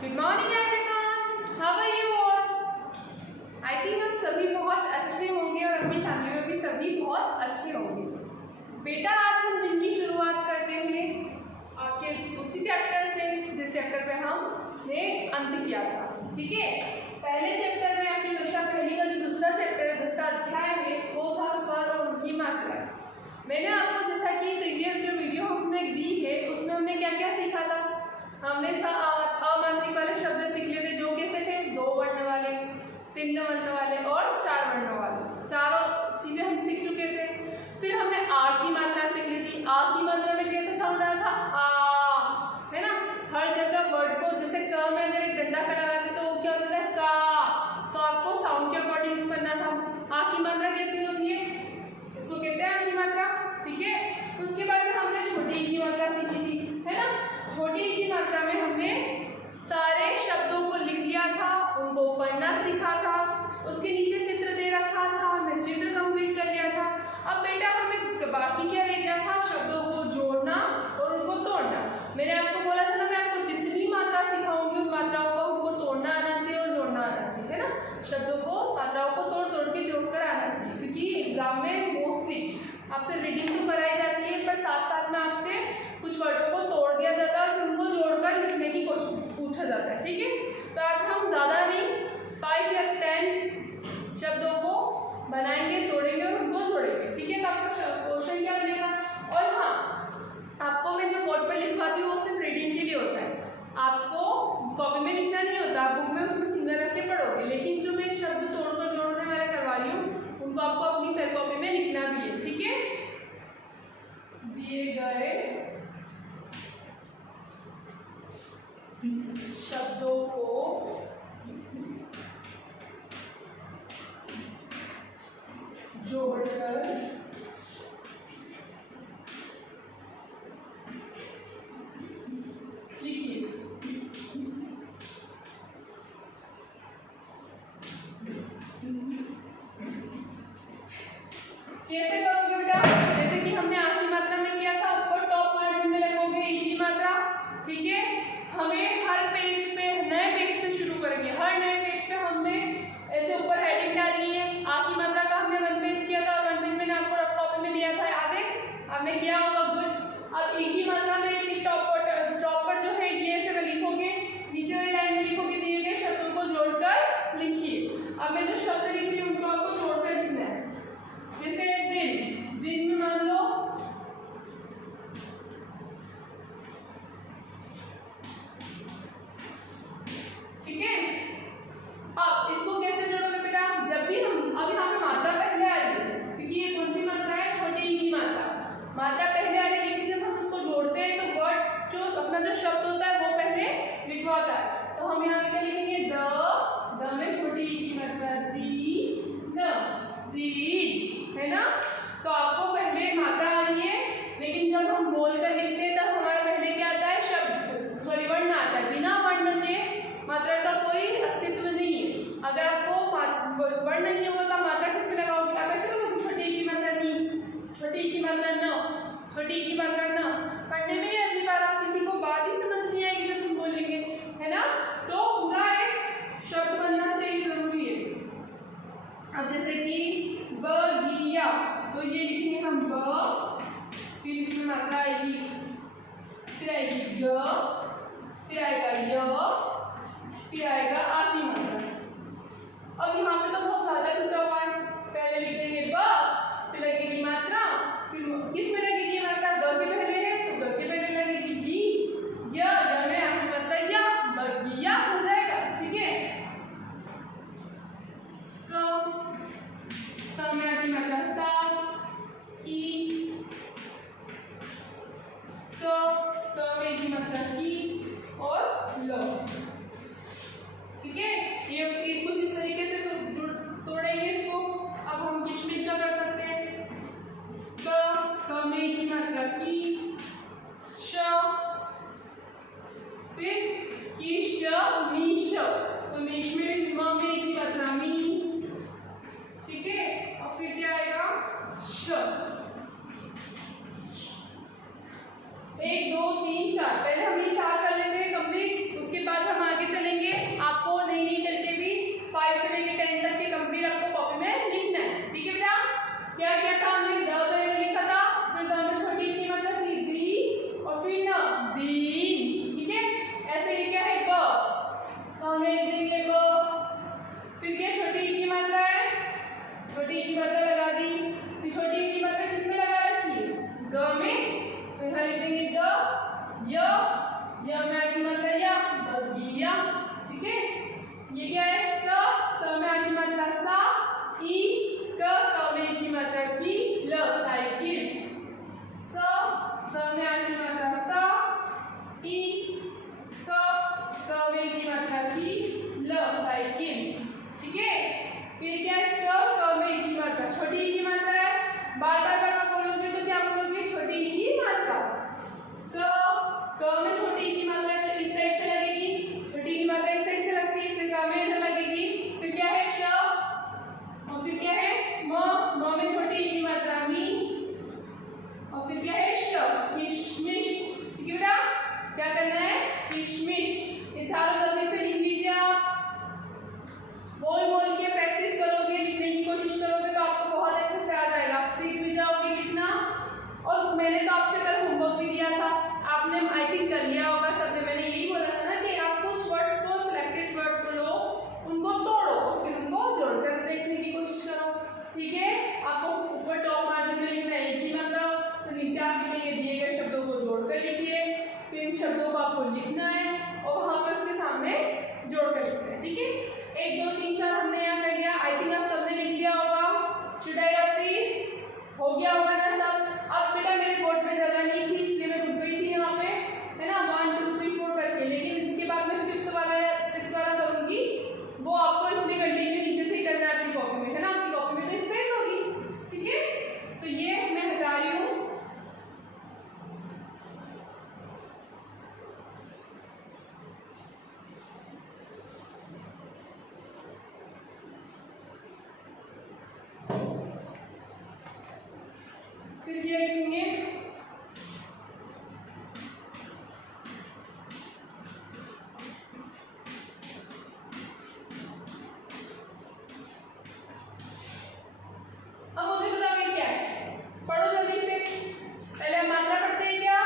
Good morning everyone, how are you all? I think हम सभी बहुत अच्छे होंगे और अपनी फैमिली में भी सभी बहुत अच्छे होंगे। बेटा, आज हम दिन की शुरुआत करते हैं आपके उसी चैप्टर से जिस चैप्टर पे हमने अंत किया था। ठीक है, पहले चैप्टर में आपकी कक्षा पहली का जो दूसरा चैप्टर है, दूसरा अध्याय है, वो था स्वर और उनकी मात्रा। मैंने आपको जैसा कि प्रीवियस जो वीडियो हमने दी है उसमें हमने क्या क्या सीखा था। हमने अमात्रिक वाले शब्द सीख लिए थे, जो कैसे थे, 2 वर्ण वाले, 3 वर्ण वाले और 4 वर्ण वाले। चारों चीज़ें हम सीख चुके थे। फिर हमने आ की मात्रा सीख ली थी। आ की मात्रा में कैसे साउंड रहा था, आ, है ना। हर जगह वर्ड को जैसे क में अगर एक डंडा का लगाते तो क्या होता था, का, तो आपको साउंड के अकॉर्डिंग करना था। आ की मात्रा कैसी होती है, इसको कहते हैं आ की मात्रा। ठीक है, उसके बाद में हमने छोटी ई की मात्रा सीखी थी, है ना। छोटी ई की मात्रा में हमने सारे शब्दों को लिख लिया था, उनको पढ़ना सीखा था, उसके नीचे चित्र दे रखा था, हमने चित्र कंप्लीट कर लिया था। अब बेटा हमें बाकी क्या रह गया था, शब्दों को जोड़ना और उनको तोड़ना। मैंने आपको बोला था ना, मैं आपको जितनी मात्रा सिखाऊंगी उन मात्राओं को हमको तोड़ना आना चाहिए और जोड़ना आना चाहिए, है ना। शब्दों को, मात्राओं को तोड़ तोड़ के जोड़कर आना चाहिए, क्योंकि एग्जाम में मोस्टली आपसे रीडिंग तो कराई जाती है, पर साथ साथ में आपसे कुछ वर्डों को तोड़ दिया जाता है और फिर उनको जोड़कर लिखने की कोशिश पूछा जाता है। ठीक है, तो आज हम ज़्यादा नहीं 5 या 10 शब्दों को बनाएंगे, तोड़ेंगे और उनको जोड़ेंगे। ठीक है, तो आपका क्वेश्चन क्या बनेगा। और हाँ, आपको मैं जो बोर्ड पर लिखवाती हूँ वो सिर्फ रीडिंग के लिए होता है, आपको कॉपी में लिखना नहीं होता। आप बुक में उसमें फिंगर रख के पढ़ोगे, लेकिन जो मैं शब्द तोड़कर जोड़ने वाले करवा रही हूँ उनको आपको अपनी फेयर कॉपी में लिखना भी है। ठीक है, दिए गए शब्दों को जोड़कर लिखिए। कैसे करोगे बेटा, जैसे कि हमने आ की मात्रा में किया था, ऊपर टॉप मार्जिन में लगोगे ई की मात्रा। ठीक है, हमें हर पेज पे, नए पेज से शुरू करेंगे। हर नए पेज पे हमने ऐसे ऊपर हेडिंग डालनी है। आ की मात्रा का हमने 1 पेज किया था और 1 पेज मैंने आपको रफ कॉपी में दिया था, याद है, आपने किया होगा, गुड। अब ई की मात्रा में टॉप पर जो है ये ऐसे लिखोगे, नीचे वाली लाइन में लिखोगे, दिए गए शब्दों को जोड़कर लिखिए। अब मैं जो शब्द लिख रही हूँ उनको आपको जोड़कर लिखना है। जैसे दिन, दिन में मान लो ठीक है। अब इसको कैसे जोड़ोगे बेटा, जब भी हम, अब यहाँ पे मात्रा पहले आ रही है, क्योंकि ये कौन सी मात्रा है, छोटी ई की मात्रा। मात्रा पहले आ रही है, लेकिन जब हम उसको जोड़ते हैं तो वर्ड जो अपना जो शब्द होता है वो पहले लिखवाता है। तो हम यहाँ पे क्या लिखेंगे, द में छोटी ई की मात्रा, दी, है ना। तो आपको पहले मात्रा आ रही है, लेकिन जब हम बोलकर लिखते हैं तब हमारे पहले क्या आता है, शब्द, सॉरी, वर्ण आता है। बिना वर्ण के मात्रा का कोई अस्तित्व नहीं है। अगर आपको वर्ण नहीं होगा तो मात्रा किस पे लगाओगे, आप ऐसे लगाओगे, छोटी ई की मात्रा नी, छोटी ई की मात्रा न, छोटी ई की मात्रा न। पढ़ने में ही अजीब आ रहा, किसी को बात ही समझ नहीं आएगी जब हम बोलेंगे, है ना। तो पूरा एक शब्द बनना चाहिए, जरूरी है। अब जैसे कि बगिया, तो ये लिखेंगे हम ब, फिर इसमें मात्रा आएगी, फिर आएगी ग, फिर आएगा य, फिर आएगा आ की मात्रा। अब यहाँ पे तो बहुत ज्यादा टूटा हुआ है, पहले लिख देंगे ब, फिर लगेगी मात्रा, फिर किस में लगेगी मात्रा, ग के पहले है तो ग के पहले लगेगी गी, य में आ की मात्रा या, बगिया हो जाएगा। ठीक है, स में आ की मात्रा सा, ई, क में की मात्रा की और ल। ठीक है, ये उसकी कुछ इस तरीके से तोड़ेंगे इसको। अब हम किशमिश का कर सकते हैं, क में की मात्रा की, श, फिर की, श, मी, श, तो मीश में म में की मात्रा मी। ठीक है, और फिर क्या आएगा, श। 1 2 3 4, पहले हम ये 4 कर लेते हैं कंप्लीट, उसके बाद हम आगे दिया, ठीक है। ये क्या है? स में आ की मात्रा सा, ई क में की मात्रा की, ल साइकिल। स में आ की मात्रा सा, ई क में की मात्रा की, ल साइकिल, ठीक है। फिर क्या है? क में की मात्रा, छोटी ई की मात्रा है, बार बार अगर आप बोलोगे तो क्या बोलोगे? छोटी ई की मात्रा। क में छोटी ई की मात्रा है तो इस साइड से लगेगी, छोटी ई की मात्रा इस साइड से लगती है, इसलिए क में इधर लगेगी। फिर क्या है? श, और फिर क्या है? म में छोटी ई की मात्रा मी, और फिर क्या है? श, किशमिश, ठीक है बेटा। क्या करना है? किशमिश। ये चारों जल्दी से लिख लीजिए आप। बोल बोल के प्रैक्टिस करोगे, लिखने की कोशिश करोगे तो आपको बहुत अच्छे से आ जाएगा, आप सीख भी जाओगे लिखना। और मैंने तो आपसे कल होमवर्क भी दिया था, आपने आई थिंक कर लिया होगा सबने। मैंने यही बोला था ना कि आप कुछ वर्ड्स को, सिलेक्टेड वर्ड को लो, उनको तोड़ो और फिर उनको जोड़कर देखने की कोशिश करो, ठीक है। आपको ऊपर टॉप मार्जिन में लिखना है एक ही मतलब, तो नीचे आप लिखेंगे दिए गए शब्दों को जोड़कर लिखिए, फिर इन शब्दों को आपको लिखना है और वहाँ पे उसके सामने जोड़कर लिखना है, ठीक है। 1 2 3 4 हमने यहाँ कर लिया, आई थिंक आप सबने लिख लिया होगा। Should I rub this? हो गया होगा ना सब? अब बेटा मेरे बोर्ड पे जगह नहीं थी इसलिए मैं रुक गई थी यहाँ पे, है ना, 1 2 3 4 करके, लेकिन इसके बाद मैं 5th वाला या 6th वाला करूँगी, वो आपको इसलिए कंटिन्यू नीचे से ही करना है अपनी कॉपी में, है ना। आपकी कॉपी में तो स्पेस होगी, ठीक है। तो ये मैं हटा रही हूँ। फिर क्या लिखेंगे? अब मुझे बताओगे क्या है? पढ़ो जल्दी से। पहले हम मात्रा पढ़ते हैं क्या?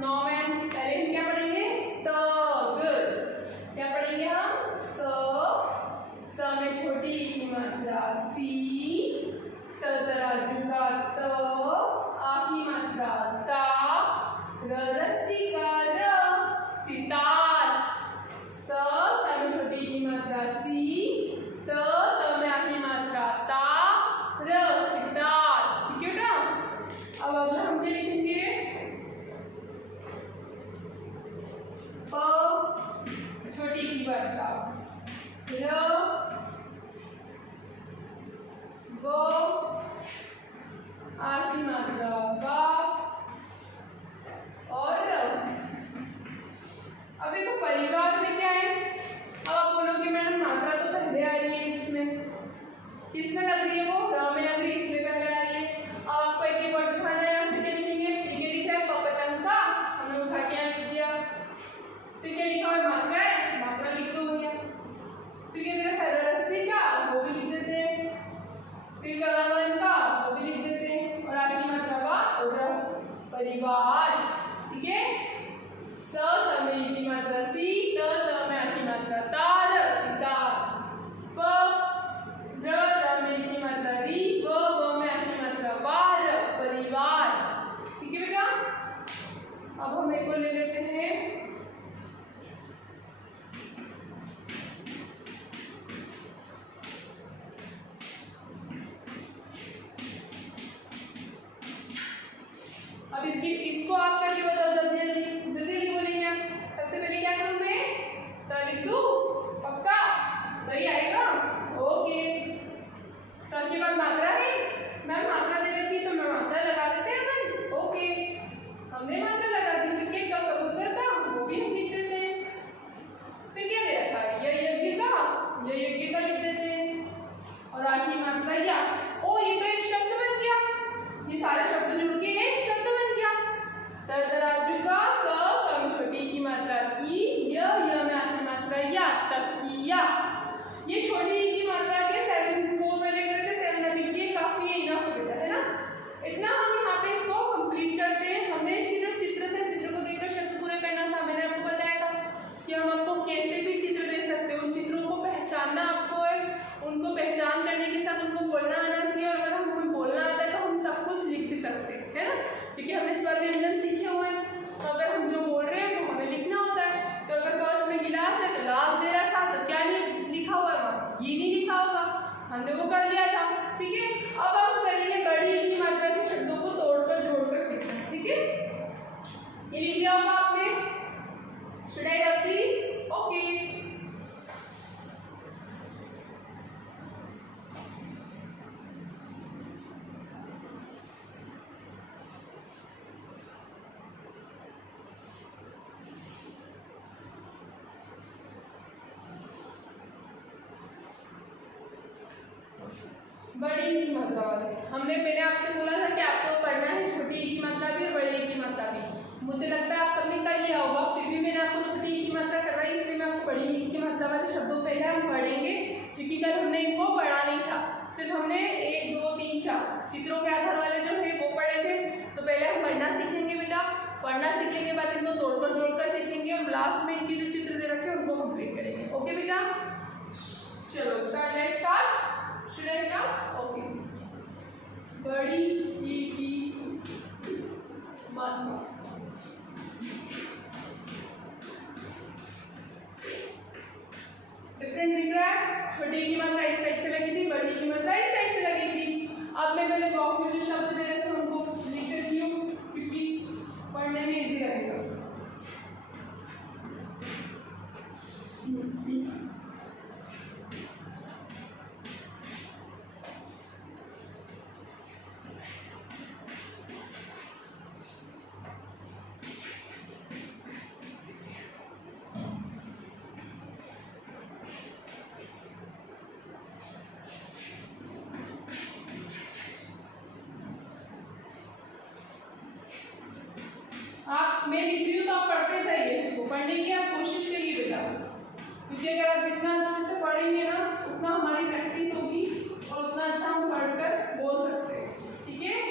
नो मैम, पहले हम क्या पढ़ेंगे? स। गुड। क्या पढ़ेंगे हम? स में छोटी ई की मात्रा सी, त तराजू का त, आ की मात्रा ता, र रस्सी का र, सितार। स में छोटी ई की मात्रा सी, त में आ की मात्रा ता, र सितार, ठीक है बेटा। अब अगला हम क्या लिखेंगे? प छोटी की मात्रा र, वो आ की मात्रा बा और अब देखो परिवार में क्या है। अब आप बोलोगे मैडम मात्रा तो पहले आ रही है, किसमें लग रही है? वो र में लग रही है, इसलिए पहले आ रही है। अब आपको एक एक वर्ड उठाना है, यहाँ से क्या लिखेंगे? पीके दिख रहा है पपतंग का, हमने उठा के यहाँ लिख दिया। फिर क्या लिखा हुआ? मात्रा है, मात्रा लिख दो, हो गया। फिर क्या दिख रहा है? रस्सी का, वो भी लिख देते हैं। फिर कलावन का, वो भी लिख देते हैं, और आगे की मात्रा बा और परिवार, ठीक है। स में की मात्रा सी, त में आ की मात्रा तार, सितार। प र में की मात्रा री, व में आ की मात्रा वार, परिवार, ठीक है बेटा। अब हम एक और ले लेते हैं बड़ी ई की मात्रा वाले। हमने मैंने आपसे बोला था कि आपको करना है छोटी ई की मात्रा भी और बड़ी ई की मात्रा भी। मुझे लगता है आप सबने कर लिया होगा, फिर भी मैंने आपको छोटी ई की मात्रा करवाई, इसलिए मैं आपको बड़ी ई की मात्रा वाले शब्दों पहले हम पढ़ेंगे, क्योंकि कल हमने इनको पढ़ा नहीं था। सिर्फ हमने 1 2 3 4 चित्रों के आधार वाले जो है वो पढ़े थे। तो पहले हम पढ़ना सीखेंगे बेटा, पढ़ना सीखने के बाद इनको तोड़कर जोड़कर सीखेंगे और लास्ट में इनके जो चित्र दे रखे हैं उनको कंप्लीट करेंगे। ओके बेटा, चलो start, let's start. Should I start? Okay. बड़ी ई की मात्रा। डिफरेंस दिख रहा है? छोटी ई की मात्रा इस साइड से लगी थी, बड़ी ई की मात्रा इस साइड से लगी थी। अब मैं पहले बॉक्स में जो शब्द दे रखे हैं उनको लिख देती हूँ, क्योंकि पढ़ने में इजी रहेगा। आप मैं लिख रही हूँ तो आप पढ़ते जाइए, इसको पढ़ने की आप कोशिश करिए बेटा, क्योंकि अगर आप जितना अच्छे से पढ़ेंगे ना उतना हमारी प्रैक्टिस होगी और उतना अच्छा हम पढ़कर बोल सकते हैं। ठीक है?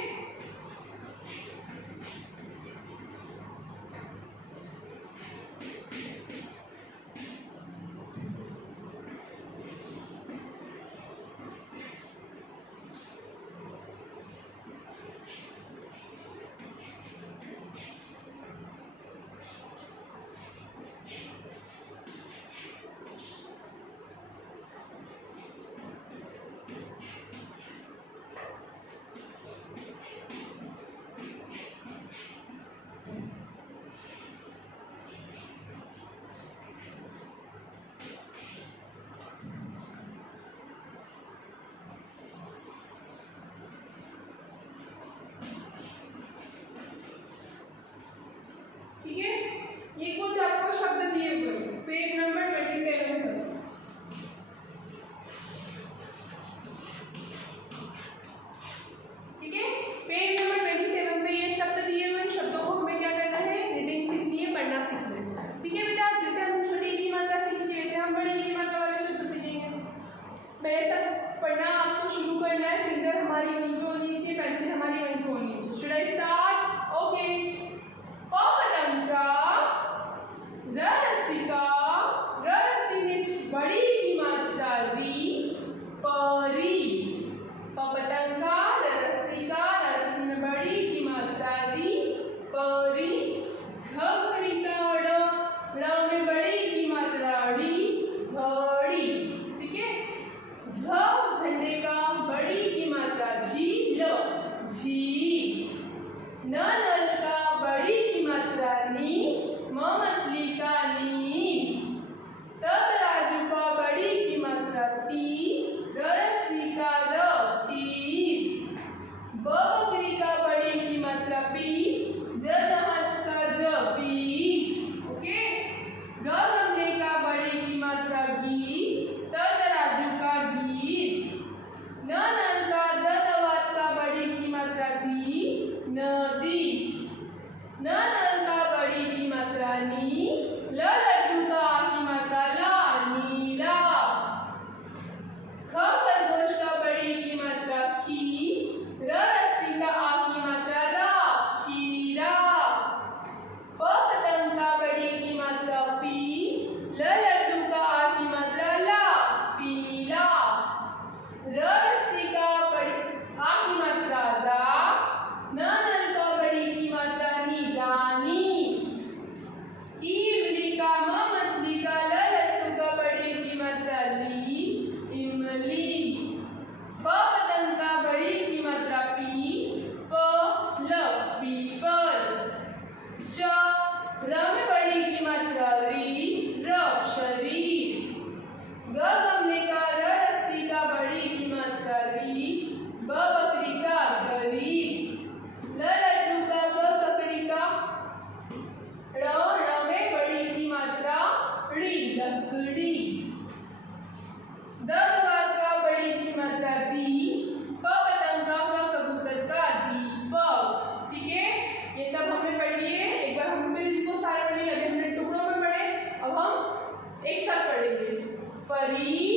परी,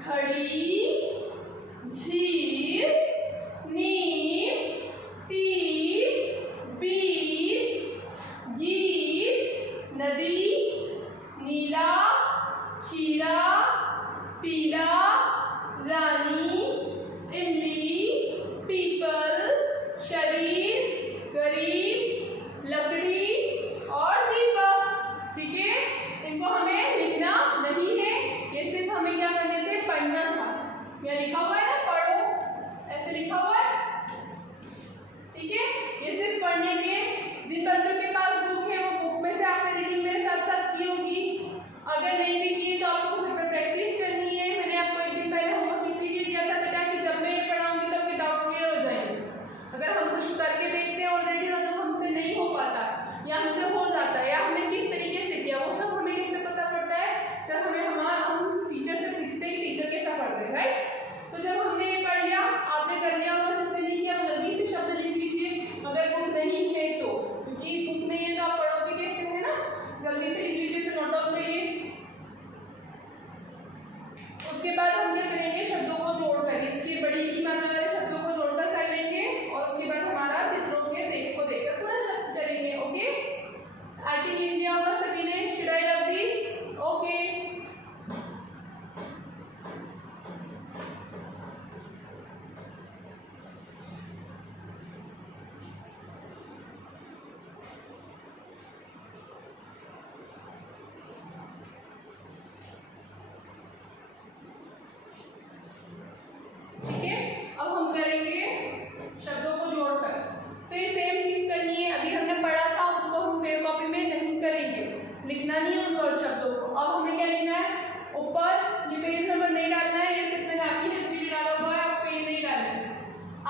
घड़ी, झील, नीम, तीर, बीज, गीत, नदी, नीला, खीरा, पीला, रानी, इमली, पीपल, शरीर, गरीब, लकड़ी और दीपक। ठीक है, इनको हमें लिखना नहीं है, ये सिर्फ हमें क्या करने थे, पढ़ना था। यह लिखा हुआ है ना, पढ़ो, ऐसे लिखा हुआ है। ठीक है, ये सिर्फ पढ़ने के। जिन बच्चों के पास बुक है वो बुक में से आपने रीडिंग मेरे साथ साथ की होगी। अगर नहीं भी की तो आपको घर पर प्रैक्टिस करनी है। मैंने आपको एक दिन पहले होमवर्क इसलिए दिया था बेटा कि जब मैं ये पढ़ाऊंगी तो आपके डाउट क्लियर हो जाएंगे। अगर हम कुछ करके देखते हैं ऑलरेडी और तो हमसे नहीं हो पाता या हमसे हो जाता है या हमने किस तरीके से किया, वो सब हमें कैसे पता पड़ता है, जब हम टीचर से सीखते हैं टीचर कैसा पढ़ते हैं, राइट। तो जब हमने ये पढ़ लिया, आपने कर लिया होगा, जिसने नहीं किया वो जल्दी से शब्द लिख लीजिए अगर बुक नहीं है तो, क्योंकि बुक नहीं है तो आप पढ़ोगे कैसे, है ना। जल्दी से लिख लीजिए, इसे नोट डाउन करिए। उसके बाद हम क्या करेंगे, शब्दों को जोड़कर, इसके बड़ी की मात्रा वाले शब्दों को जोड़कर कर लेंगे और उसके बाद हमारा चित्रों के देखकर पूरा शब्द करेंगे। ओके, आई थिंक लिख लिया होगा सभी ने। Should I love this? Okay, लिखना नहीं है उन शब्दों को। अब हमें क्या लिखना है, ऊपर ये पेज नंबर नहीं डालना है, ये सिर्फ मैंने आपकी हेल्प के लिए डाला हुआ है, आपको ये नहीं डालना है।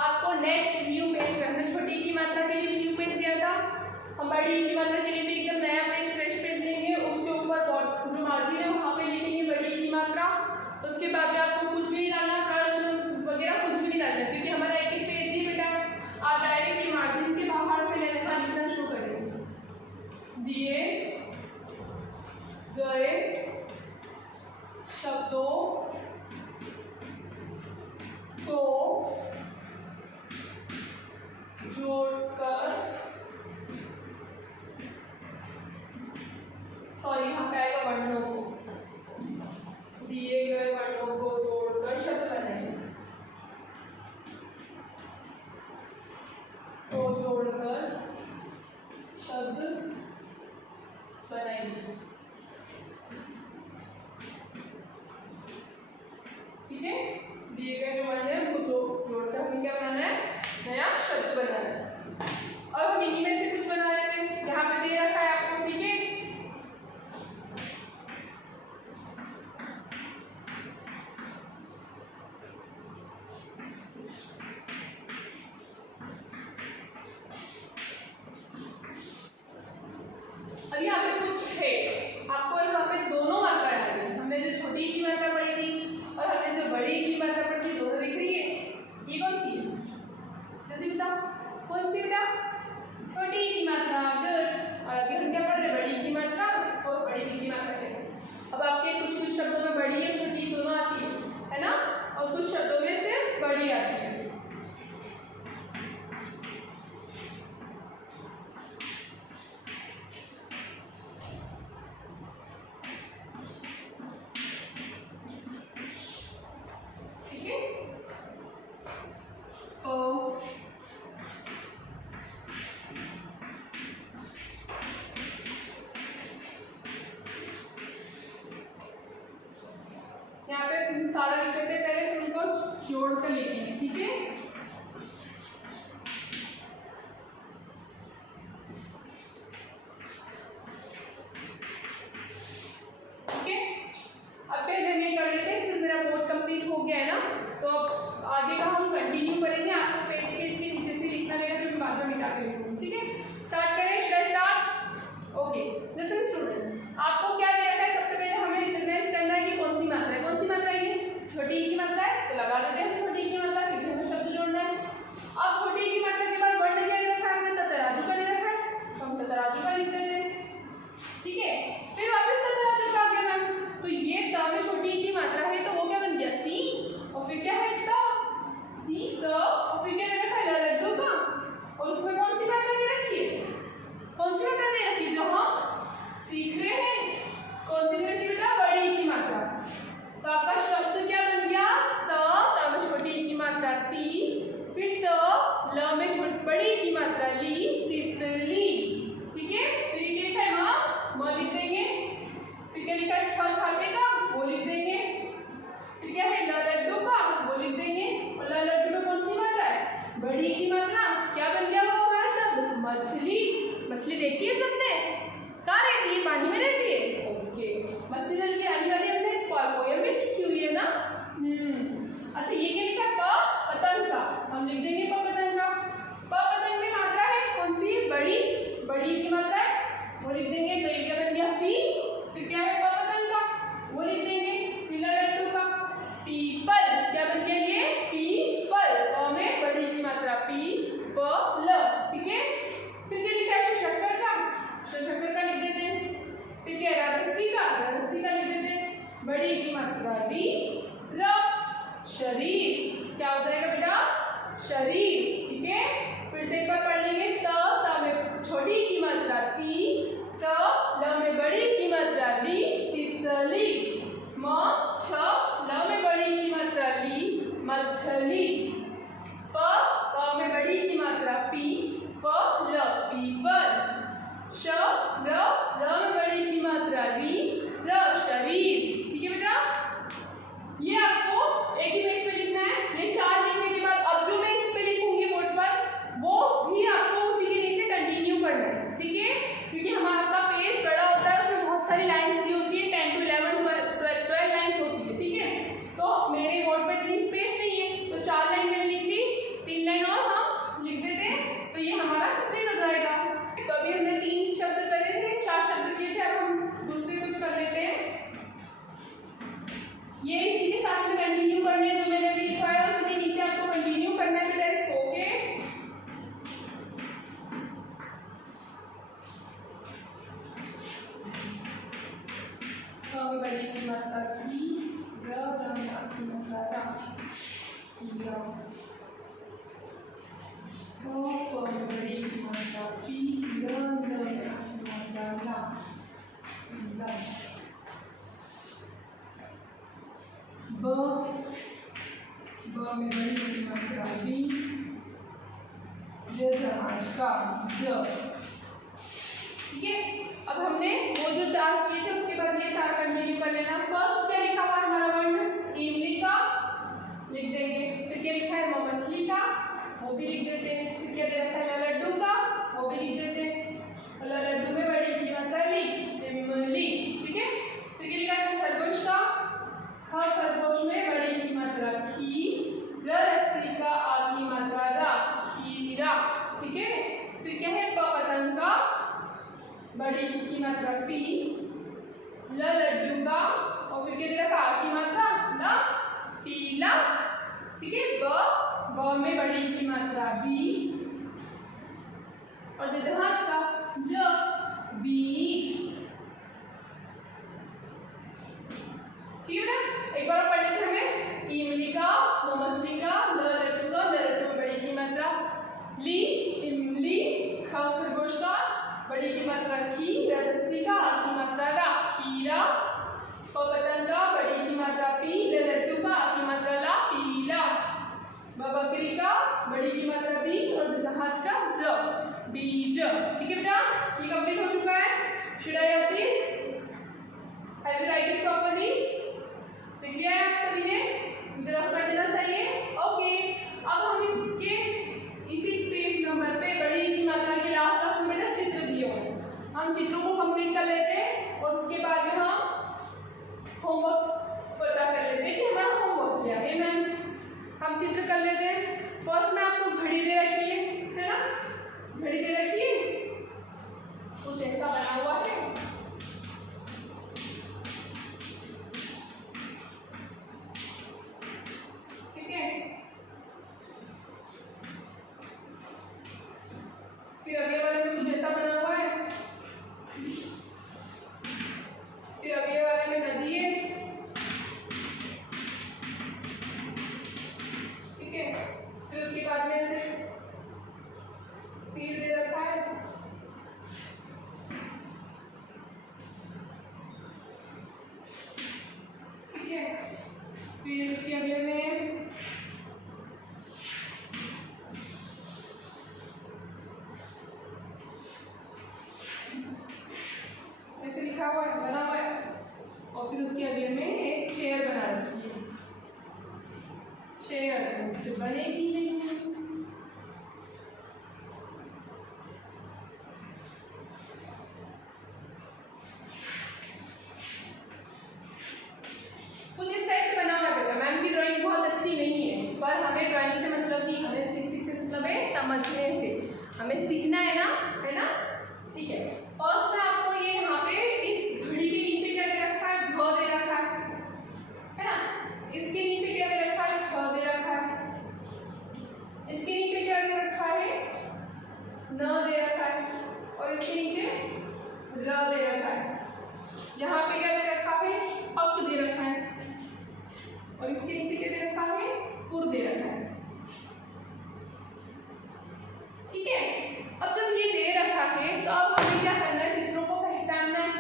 आपको नेक्स्ट न्यू पेज पे, हमने छोटी की मात्रा के लिए न्यू पेज दिया था, हम बड़ी की मात्रा के लिए भी एकदम नया पेज, फ्रेश पेज लेंगे। उसके ऊपर जो मार्जिन है वहाँ पे लिखेंगे बड़ी की मात्रा। उसके बाद में आपको कुछ भी नहीं डालना, प्रश्न वगैरह कुछ भी नहीं डालना, क्योंकि हमारा एक एक पेज ही बेटा। आप डायरेक्ट ये मार्जिन के बाहर से लिखना शुरू करेंगे। दिए गए शब्दों को जोड़कर, सॉरी यहाँ पे आएगा वर्णों को, दिए गए वर्णों को जोड़कर शब्द बनाएंगे, को जोड़कर शब्द बनाएंगे। ठीक है, दिए गए जो वर्ण है उनको जोड़कर हमें क्या बनाना है, नया शब्द बनाना है। और हम इन्हीं में से कुछ बना लेते हैं, यहाँ पे दे रखा है आपको। ठीक है, अब यहाँ पे कुछ है, आपको यहाँ पे दोनों मात्रा डालनी है। हमने जो छोटी की मात्रा पढ़ी थी और हमने जो बड़ी की मात्रा पढ़ी थी, दोनों दिख रही है। ये कौन सी है, जल्दी बताओ, कौन सी बेटा, छोटी की मात्रा, गुड। और अभी हम क्या पढ़ रहे हैं, बड़ी की मात्रा और बड़ी की मात्रा कहते हैं। अब आपके कुछ कुछ शब्दों में बड़ी और छोटी दोनों आती है ना, और कुछ शब्दों में सिर्फ बड़ी आती है। यहाँ पे सारा लिख लेते हैं पहले, फिर उनको जोड़ कर लिखेंगे। ठीक है, ठीक है, अब पहले हम ये कर लेते हैं, फिर मेरा बोर्ड कंप्लीट हो गया है ना, तो अब आगे का हम कंटिन्यू करेंगे। आपको पेज के इसके नीचे से लिखना रहेगा, जो मैं बाद में मिटा के लिखूंगी। ठीक है, स्टार्ट करें, स्टार्ट। ओके, लिसन स्टूडेंट, आपको क्या दे रखा है, सबसे पहले हमें रिकॉग्नाइज करना है कि कौन सी मात्रा है। कौन सी मात्रा है, छोटी की मात्रा है, तो लगा देते हैं छोटी की मात्रा, क्योंकि हमें शब्द जोड़ना है। अब छोटी की मात्रा के बाद वर्ण क्या दे रखा है, हमने तराजू का दे रखा है, तो हम तराजू का लिख देते हैं। ठीक है, फिर वापस तराजू का आ गया मैम, तो ये बड़ी की मात्रा री, र, शरीर। क्या हो जाएगा बेटा? शरीर। ठीक है, फिर से एक बार पढ़ लेंगे। त में छोटी की मात्रा ती, त ल में बड़ी की मात्रा ली, तितली। म छ ल में बड़ी की मात्रा ली, मछली। प में बड़ी की मात्रा पी, प ल, पीपल। श र में बड़ी की मात्रा री, र, शरीर। ठीक है बेटा, ये आपको एक ही पेज पे लिखना है। ये 4 लिखने के बाद अब जो मैं इस पे लिखूंगी बोर्ड पर, वो भी आपको उसी के नीचे कंटिन्यू करना है। ठीक है, क्योंकि हमारा पेज बड़ा होता है, उसमें बहुत सारी लाइंस दी होती है, 10 to 11 12 लाइंस होती है। ठीक है, तो मेरे बोर्ड पे इतनी स्पेस नहीं है, तो 4 लाइन मैंने लिख ली, 3 लाइन और हम लिख देते हैं, तो ये हमारा कंप्लीट हो जाएगा। तो अभी हमने 3 शब्द करे थे, 4 शब्द किए थे, अब हम दूसरे कुछ कर लेते हैं। ये इसी के साथ में कंटिन्यू करने जो मैंने अभी लिखा है उसके नीचे आपको कंटिन्यू करना है बेटा इसको। ओके, बड़ी की मात्रा की, र की मात्रा रा, बड़ी की मात्रा पी, र की मात्रा ला, ब में बड़ी की मात्रा बी, जहाज का, ज। ठीक है, अब हमने वो जो 4 किए थे उसके बाद ये 4 कंटिन्यू कर लेना। फर्स्ट क्या लिखा हुआ है हमारा वर्ण? इमली का लिख देंगे। फिर क्या लिखा है? मछली का, वो भी लिख देते हैं। फिर क्या दे रखा है? लड्डू का, वो भी लिख देते हैं। लड्डू में बड़ी की मात्रा ली, इमली। ठीक है, फिर क्या लिखा है? खरगोश का, खरगोश में बड़ी की मात्रा खी, रस्सी का, आ की मात्रा रा, खीरा। ठीक है, फिर क्या है? पतंग का, बड़ी की मात्रा पी, लड्डू का, और फिर क्या दे रखा? आ की मात्रा ला, पीला। ठीक है, ब में बड़ी की मात्रा बी, और जहाज का, ज, बीज। ठीक है ना, एक बार पढ़ लेते हमें। इमली का, मछली का, लड्डू का, लड्डू में बड़ी की मात्रा ली, इमली, खरगोश का, बड़ी की मात्रा खी, रस्सी का, आ की मात्रा रा, खीरा, पतंग का, बड़ी की मात्रा पी, लड्डू का, आ की मात्रा ला, पीला, बकरी का, बड़ी की मात्रा बी, और जहाज का, ज, बीज। ठीक है बेटा, ये कंप्लीट हो चुका है। Should I have this? Have you right it properly? लिख लिया है आप सभी ने? मुझे रफ कर देना चाहिए। ओके, अब हम इसके इसी पेज नंबर पे बड़ी की मात्रा के लास्ट में बेटा चित्र दिए हुए हैं, हम चित्रों को कंप्लीट कर लेते हैं और उसके बाद में हम होमवर्क पता कर लेते हैं कि हमारा होमवर्क क्या है। मैम, हम चित्र कर लेते हैं। फर्स्ट में आपको घड़ी दे रखी है ना? घड़ी दे रखी है, कुछ ऐसा बना हुआ है। ठीक है, फिर अगले वाले में कुछ ऐसा बना हुआ है, फिर अगले वाले में नदी है। ठीक है, फिर उसके बाद में ऐसे तीर दे रखा है। ठीक है, फिर उसके अगले में ऐसे लिखा हुआ है, बना हुआ है, और फिर उसके अगले में एक चेयर बना रखी है। चेयर से बनेगी नहीं। कुछ इस टाइप से बना हुआ है बेटा। मैम की ड्राइंग बहुत अच्छी नहीं है, पर हमें ड्राइंग से मतलब कि हमें किस चीज से मतलब है? समझने से, हमें सीखना है ना? ठीक है, फर्स्ट में आपको ये यहाँ पे इस घड़ी के नीचे क्या दे रखा है? ढ दे रखा है ना? इसके नीचे क्या दे रखा है? छ दे रखा है। और इसके नीचे क्या दे रखा है, कुर दे रखा है। ठीक है, अब जब ये दे रखा है तो अब हमें क्या करना है, चित्रों को पहचानना है,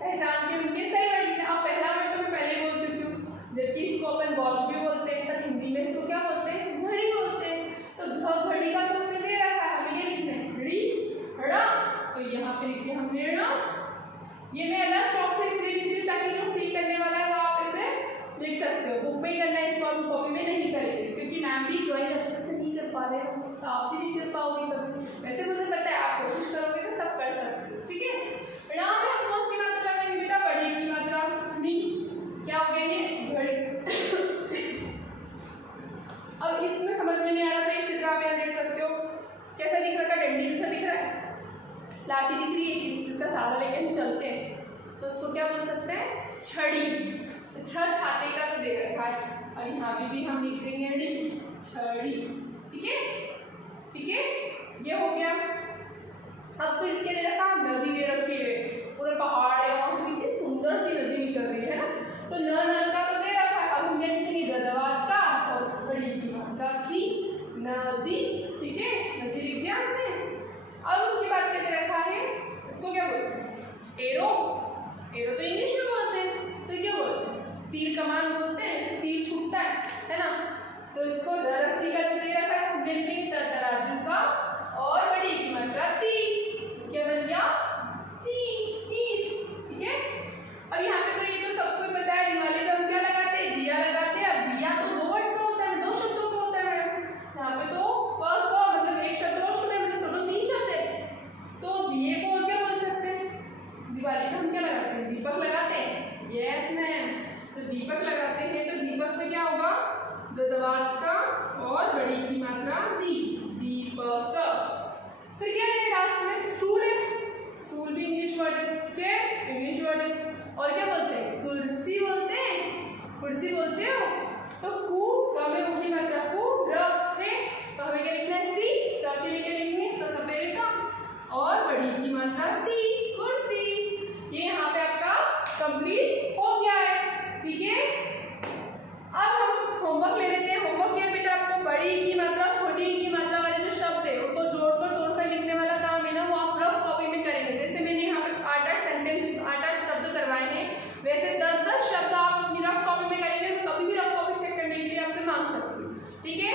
पहचान के उनके सही वर्ड लिखना। अब पहला वर्ड तो मैं पहले बोल चुकी हूँ, जबकि इसको अपन वॉच भी बोलते हैं, पर हिंदी में इसको क्या बोलते हैं, घड़ी बोलते हैं। तो घड़ी का तो उसने दे रखा है, हमें ये लिखना है घड़ी हड़ा, तो यहाँ पे लिख दिया हमने ऋण। ये मैं अलग चौक से इसलिए लिख दी ताकि जो फ्री करने वाला है वो आप इसे लिख सकते हो, बुक में ही करना है, इसको आप कॉपी में नहीं करेंगे क्योंकि मैम भी ड्राइंग अच्छे से नहीं कर पा रहे हो, तो आप भी नहीं कर पाओगे कभी। वैसे मुझे पता है आप कोशिश करोगे तो सब कर सकते हो। ठीक है, ऋण में हम कौन सी मात्रा लगाएंगे बेटा, बड़ी की मात्रा नी, क्या हो गया ये घड़ी। अब इसमें समझ में नहीं आ रहा था, ये चित्र आप यहाँ देख सकते हो कैसा दिख रहा है, डंडी जैसा दिख रहा है, लाठी दिख रही है जिसका सहारा लेके हम चलते हैं, तो उसको क्या बोल सकते हैं, छड़ी। छह छाते का तो दे रखा है, और यहाँ पे भी हम लिख देंगे डी, छड़ी। ठीक है, ठीक है, ये हो गया। अब फिर क्या दे रखा, नदी दे रखी है, पूरे पहाड़ है, वहाँ से कितनी सुंदर सी नदी निकल रही है ना, तो नल का तो दे रखा है। अब हम क्या लिखेंगे, गदवार का और बड़ी की मात्रा थी नदी। ठीक है, नदी लिख दिया हमने। अब उसके बाद क्या दे रखा है, इसको क्या बोलते हैं, एरो। एरो तो इंग्लिश में बोलते हैं, तो क्या बोलते हैं, तीर कमान बोलते हैं, इससे तीर छूटता है ना। तो इसको रस्सी का जो दे रखा है, हमने लिखेंगे तराजू का और बड़ी की मात्रा तीर, क्या बन गया, तीर। ठीक है, अब यहाँ पे तो ये तो सबको पता है, दिवाली पे हम क्या लगाते हैं, दिया लगाते हैं। अब दिया तो दो वर्ड का होता है, दो शब्दों का होता है मैडम, यहाँ पे तो मतलब एक शब्द और छोटा है, मतलब टोटल 3 शब्द है। तो दिए को और क्या बोल सकते हैं, दिवाली में हम क्या लगाते हैं, दीपक लगाते हैं। यस मैम, तो दीपक लगाते हैं, तो दीपक में क्या होगा, गदवात का और बड़ी की मात्रा दी, दीपक। फिर क्या है लास्ट में, स्टूल है, स्टूल भी इंग्लिश वर्ड है, चेयर इंग्लिश वर्ड है, और क्या बोलते हैं, कुर्सी बोलते हैं, कुर्सी बोलते हो। तो कु क में ऊ की मात्रा कु र है, तो हमें क्या लिखना है, सी, स के लिए क्या लिखेंगे, सपेरे का, और बड़ी की मात्रा सी, कुर्सी। ये यहाँ पे आपका कंप्लीट हो गया है। ठीक है, अब हम होमवर्क ले लेते हैं। होमवर्क क्या बेटा, आपको बड़ी की मात्रा छोटी की मात्रा वाले जो शब्द है उनको जोड़कर तोड़कर लिखने वाला काम है ना, वो आप रफ कॉपी में करेंगे। जैसे मैंने यहाँ पे 8-8 सेंटेंस 8-8 शब्द करवाए हैं, वैसे 10-10 शब्द आप अपनी रफ कॉपी में करेंगे, तो कभी भी रफ कॉपी चेक करने के लिए आपसे मांग सकते हो। ठीक है,